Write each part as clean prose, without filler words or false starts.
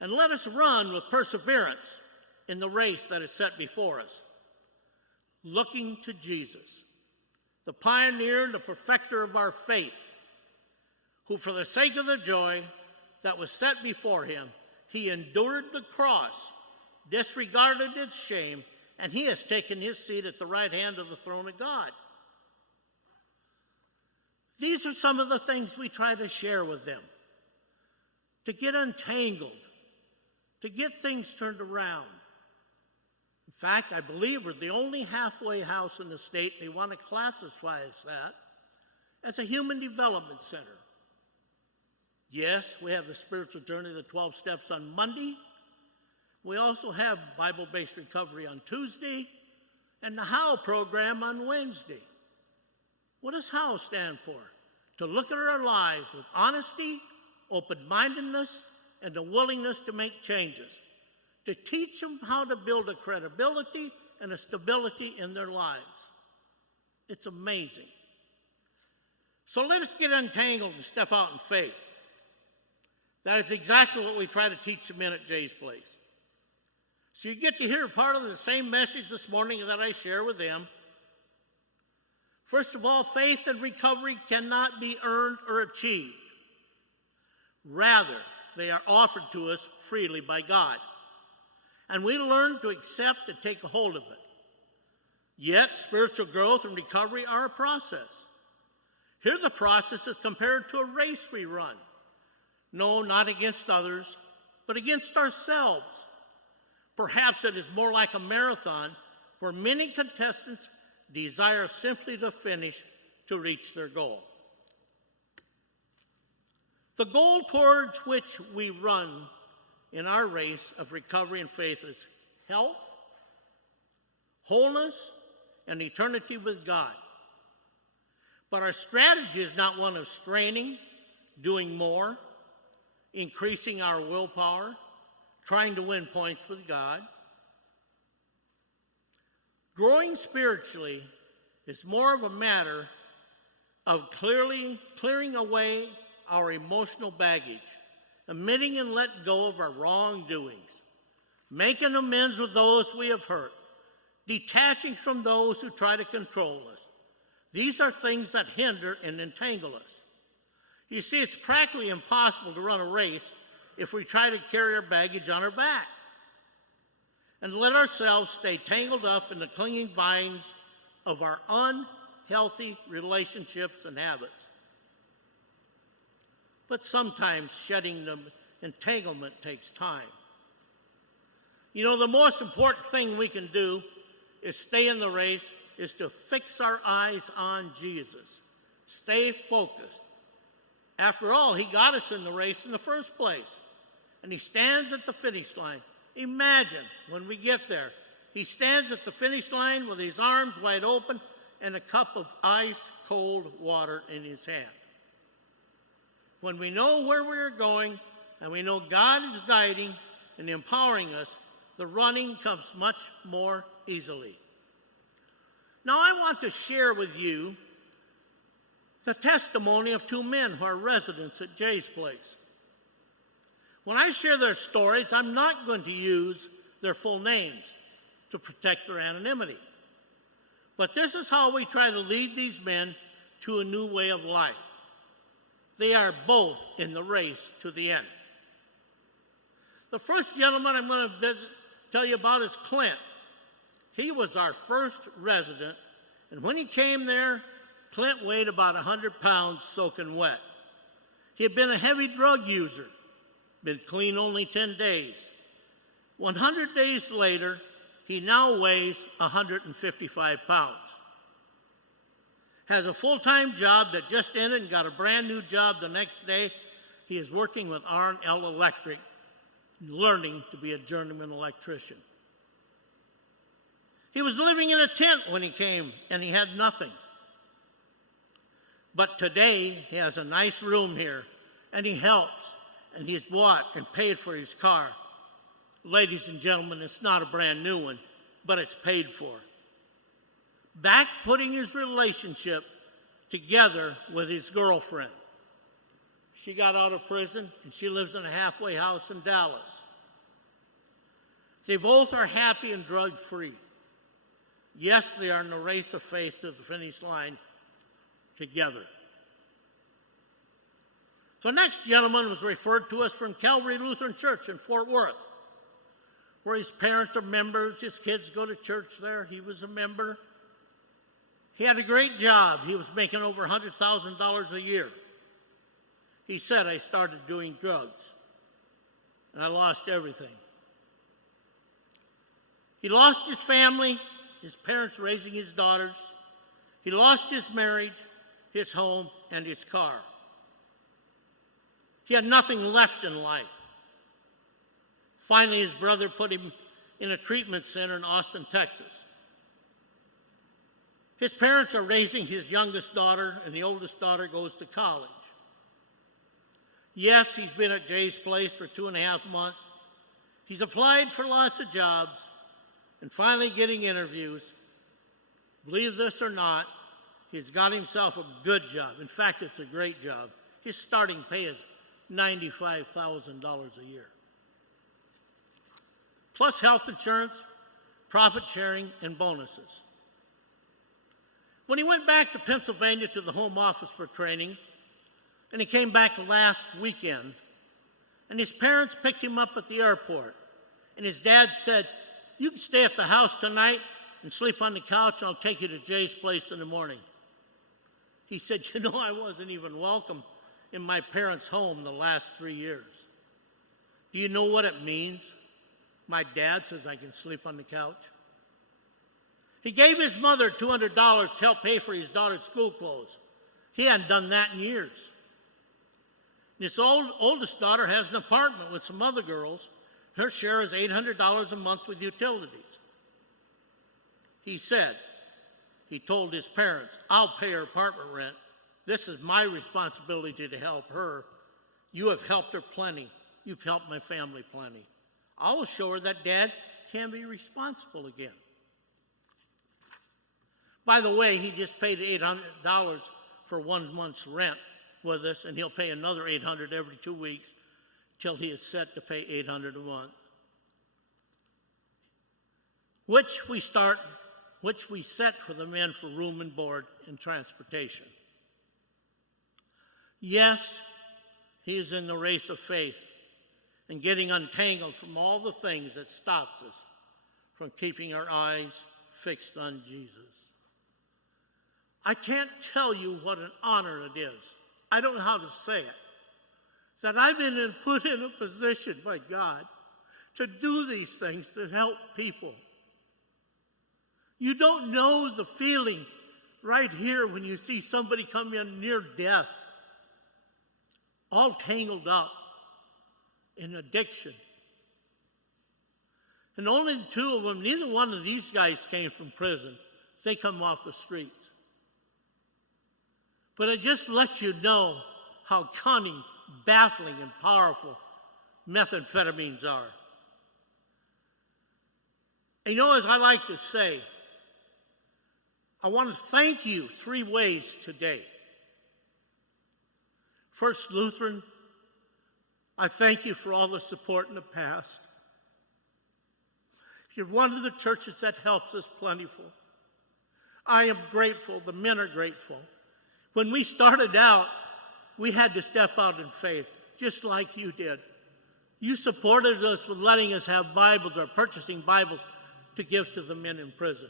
And let us run with perseverance in the race that is set before us, looking to Jesus, the pioneer and the perfecter of our faith, who for the sake of the joy that was set before him, he endured the cross, disregarded its shame, and he has taken his seat at the right hand of the throne of God. These are some of the things we try to share with them, to get untangled, to get things turned around. In fact, I believe we're the only halfway house in the state they want to classify us as a human development center. Yes, we have the spiritual journey, the 12 steps on Monday. We also have Bible-based recovery on Tuesday and the HOW program on Wednesday. What does HOW stand for? To look at our lives with honesty, open-mindedness, and a willingness to make changes, to teach them how to build a credibility and a stability in their lives. It's amazing. So let us get untangled and step out in faith. That is exactly what we try to teach the men at Jay's Place. So you get to hear part of the same message this morning that I share with them. First of all, faith and recovery cannot be earned or achieved. Rather, they are offered to us freely by God. And we learn to accept and take a hold of it. Yet, spiritual growth and recovery are a process. Here the process is compared to a race we run. No, not against others, but against ourselves. Perhaps it is more like a marathon where many contestants desire simply to finish to reach their goal. The goal towards which we run in our race of recovery and faith is health, wholeness, and eternity with God. But our strategy is not one of straining, doing more, increasing our willpower, trying to win points with God. Growing spiritually is more of a matter of clearing away our emotional baggage, admitting and letting go of our wrongdoings, making amends with those we have hurt, detaching from those who try to control us. These are things that hinder and entangle us. You see, it's practically impossible to run a race if we try to carry our baggage on our back and let ourselves stay tangled up in the clinging vines of our unhealthy relationships and habits. But sometimes shedding the entanglement takes time. You know, the most important thing we can do is stay in the race, is to fix our eyes on Jesus. Stay focused. After all, he got us in the race in the first place, and he stands at the finish line. Imagine when we get there, he stands at the finish line with his arms wide open and a cup of ice-cold water in his hand. When we know where we are going and we know God is guiding and empowering us, the running comes much more easily. Now I want to share with you the testimony of two men who are residents at Jay's Place. When I share their stories, I'm not going to use their full names to protect their anonymity. But this is how we try to lead these men to a new way of life. They are both in the race to the end. The first gentleman I'm going to tell you about is Clint. He was our first resident, and when he came there, Clint weighed about 100 pounds soaking wet. He had been a heavy drug user, been clean only 10 days. 100 days later, he now weighs 155 pounds. Has a full-time job that just ended and got a brand new job the next day. He is working with R&L Electric, learning to be a journeyman electrician. He was living in a tent when he came, and he had nothing. But today, he has a nice room here, and he helps, and he's bought and paid for his car. Ladies and gentlemen, it's not a brand new one, but it's paid for. Back putting his relationship together with his girlfriend. She got out of prison, and she lives in a halfway house in Dallas. They both are happy and drug-free. Yes, they are in the race of faith to the finish line together. So next gentleman was referred to us from Calvary Lutheran Church in Fort Worth, where his parents are members, his kids go to church there. He was a member. He had a great job. He was making over $100,000 a year. He said, I started doing drugs, and I lost everything. He lost his family, his parents raising his daughters. He lost his marriage, his home, and his car. He had nothing left in life. Finally, his brother put him in a treatment center in Austin, Texas. His parents are raising his youngest daughter, and the oldest daughter goes to college. Yes, he's been at Jay's place for 2.5 months. He's applied for lots of jobs and finally getting interviews. Believe this or not, he's got himself a good job. In fact, it's a great job. His starting pay is $95,000 a year. Plus health insurance, profit sharing, and bonuses. When he went back to Pennsylvania to the home office for training, and he came back last weekend, and his parents picked him up at the airport, and his dad said, you can stay at the house tonight and sleep on the couch, and I'll take you to Jay's place in the morning. He said, I wasn't even welcome in my parents' home the last 3 years. Do you know what it means? My dad says I can sleep on the couch. He gave his mother $200 to help pay for his daughter's school clothes. He hadn't done that in years. His oldest daughter has an apartment with some other girls. Her share is $800 a month with utilities. He told his parents, I'll pay her apartment rent. This is my responsibility to help her. You have helped her plenty. You've helped my family plenty. I will show her that Dad can be responsible again. By the way, he just paid $800 for 1 month's rent with us, and he'll pay another $800 every 2 weeks till he is set to pay $800 a month. Which we set for the men for room and board and transportation. Yes, he is in the race of faith and getting untangled from all the things that stops us from keeping our eyes fixed on Jesus. I can't tell you what an honor it is. I don't know how to say it. That I've been put in a position by God to do these things to help people. You don't know the feeling right here when you see somebody come in near death, all tangled up in addiction. And only the two of them, neither one of these guys came from prison. They come off the streets. But it just lets you know how cunning, baffling, and powerful methamphetamines are. And as I like to say, I want to thank you 3 ways today. First Lutheran, I thank you for all the support in the past. You're one of the churches that helps us plentiful. I am grateful. The men are grateful. When we started out, we had to step out in faith, just like you did. You supported us with letting us have Bibles or purchasing Bibles to give to the men in prison.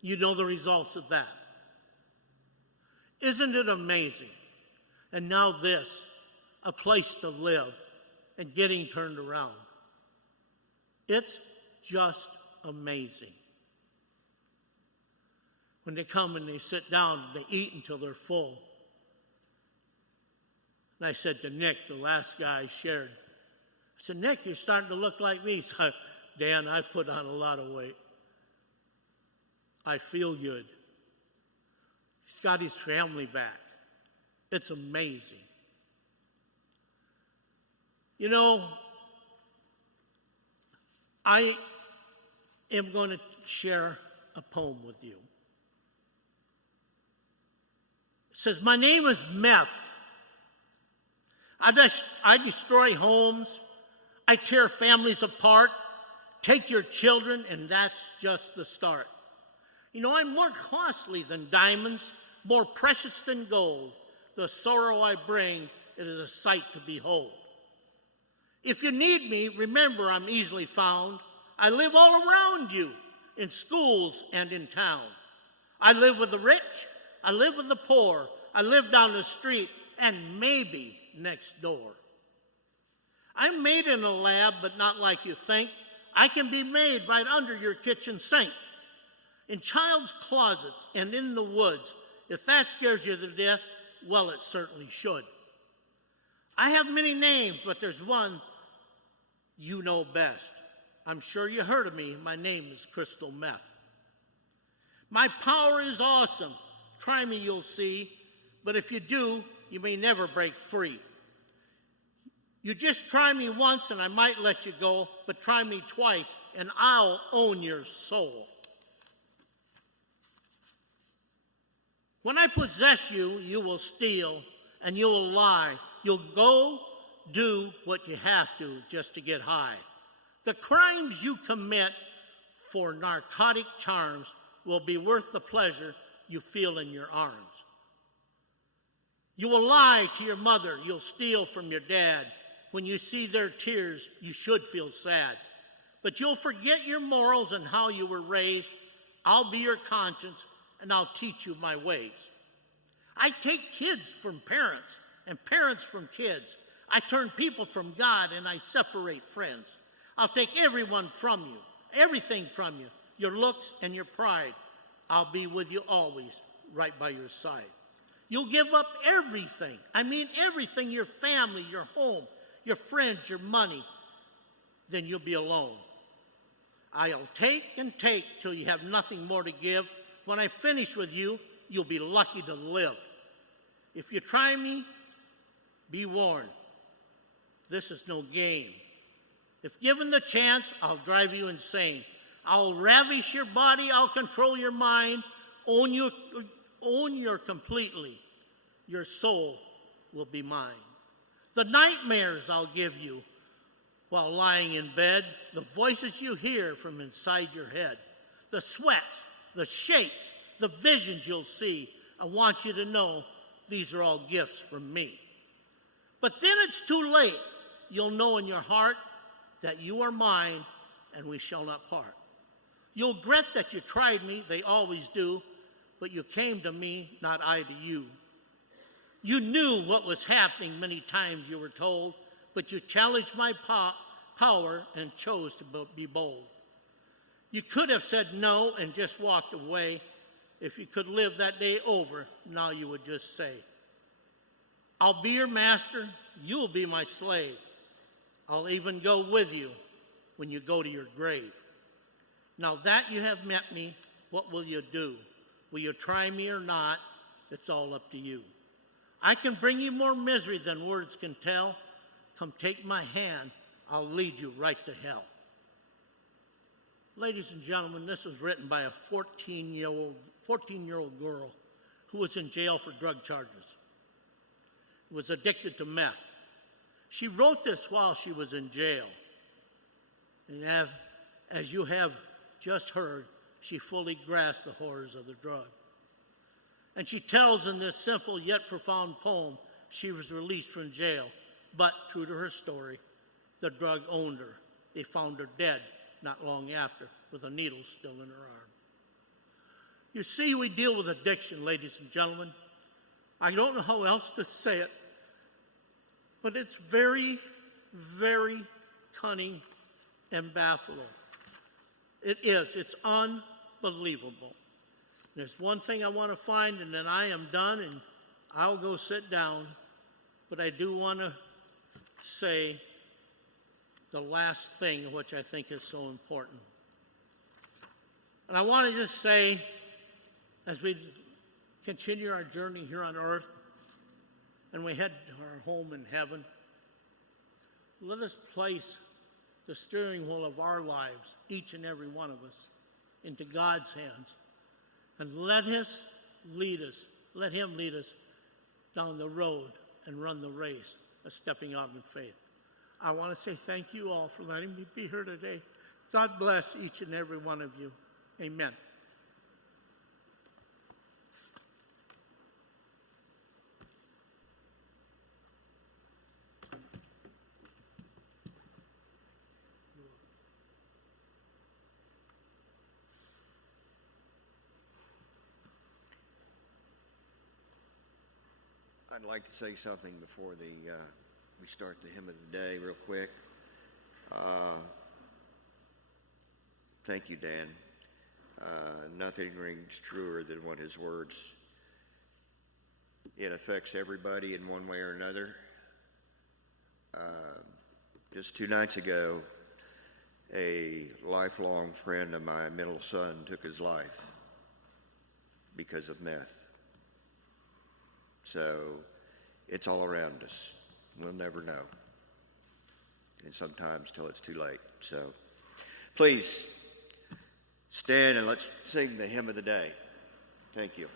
You know the results of that. Isn't it amazing? And now this, a place to live and getting turned around. It's just amazing. When they come and they sit down, they eat until they're full. And I said to Nick, the last guy I shared, I said, Nick, you're starting to look like me. He said, Dan, I put on a lot of weight. I feel good. He's got his family back. It's amazing. I am going to share a poem with you. It says, my name is Meth. I destroy homes. I tear families apart, take your children, and that's just the start. You know, I'm more costly than diamonds, more precious than gold. The sorrow I bring, it is a sight to behold. If you need me, remember I'm easily found. I live all around you, in schools and in town. I live with the rich, I live with the poor, I live down the street, and maybe next door. I'm made in a lab, but not like you think. I can be made right under your kitchen sink, in child's closets and in the woods. If that scares you to death, well, it certainly should. I have many names, but there's one you know best. I'm sure you heard of me. My name is Crystal Meth. My power is awesome. Try me, you'll see. But if you do, you may never break free. You just try me once and I might let you go, but try me twice and I'll own your soul. When I possess you, you will steal and you will lie. You'll go do what you have to just to get high. The crimes you commit for narcotic charms will be worth the pleasure you feel in your arms. You will lie to your mother, you'll steal from your dad. When you see their tears, you should feel sad. But you'll forget your morals and how you were raised. I'll be your conscience and I'll teach you my ways. I take kids from parents and parents from kids. I turn people from God and I separate friends. I'll take everyone from you, everything from you, your looks and your pride. I'll be with you always, right by your side. You'll give up everything. I mean everything, your family, your home, your friends, your money. Then you'll be alone. I'll take and take till you have nothing more to give. When I finish with you, you'll be lucky to live. If you try me, be warned. This is no game. If given the chance, I'll drive you insane. I'll ravish your body, I'll control your mind, own you completely. Your soul will be mine. The nightmares I'll give you while lying in bed, the voices you hear from inside your head, the sweats, the shakes, the visions you'll see. I want you to know these are all gifts from me. But then it's too late. You'll know in your heart that you are mine and we shall not part. You'll regret that you tried me, they always do, but you came to me, not I to you. You knew what was happening many times, you were told, but you challenged my power and chose to be bold. You could have said no and just walked away. If you could live that day over, now you would just say, I'll be your master, you'll be my slave. I'll even go with you when you go to your grave. Now that you have met me, what will you do? Will you try me or not? It's all up to you. I can bring you more misery than words can tell. Come take my hand, I'll lead you right to hell. Ladies and gentlemen, this was written by a 14-year-old girl who was in jail for drug charges, was addicted to meth. She wrote this while she was in jail. And as you have just heard, she fully grasped the horrors of the drug. And she tells in this simple yet profound poem, she was released from jail, but true to her story, the drug owned her. They found her dead not long after with a needle still in her arm. You see, we deal with addiction, ladies and gentlemen. I don't know how else to say it, but it's very, very cunning and baffling. It is. It's unbelievable. There's one thing I want to find, and then I am done, and I'll go sit down. But I do want to say the last thing, which I think is so important. And I want to just say, as we continue our journey here on earth, and we head to our home in heaven, let us place the steering wheel of our lives, each and every one of us, into God's hands. And let him lead us down the road and run the race of stepping out in faith. I want to say thank you all for letting me be here today. God bless each and every one of you. Amen. I'd like to say something before we start the hymn of the day real quick. Thank you, Dan. Nothing rings truer than what his words. It affects everybody in one way or another. Just 2 nights ago, a lifelong friend of my middle son took his life because of meth. So it's all around us. We'll never know. And sometimes till it's too late. So please stand and let's sing the hymn of the day. Thank you.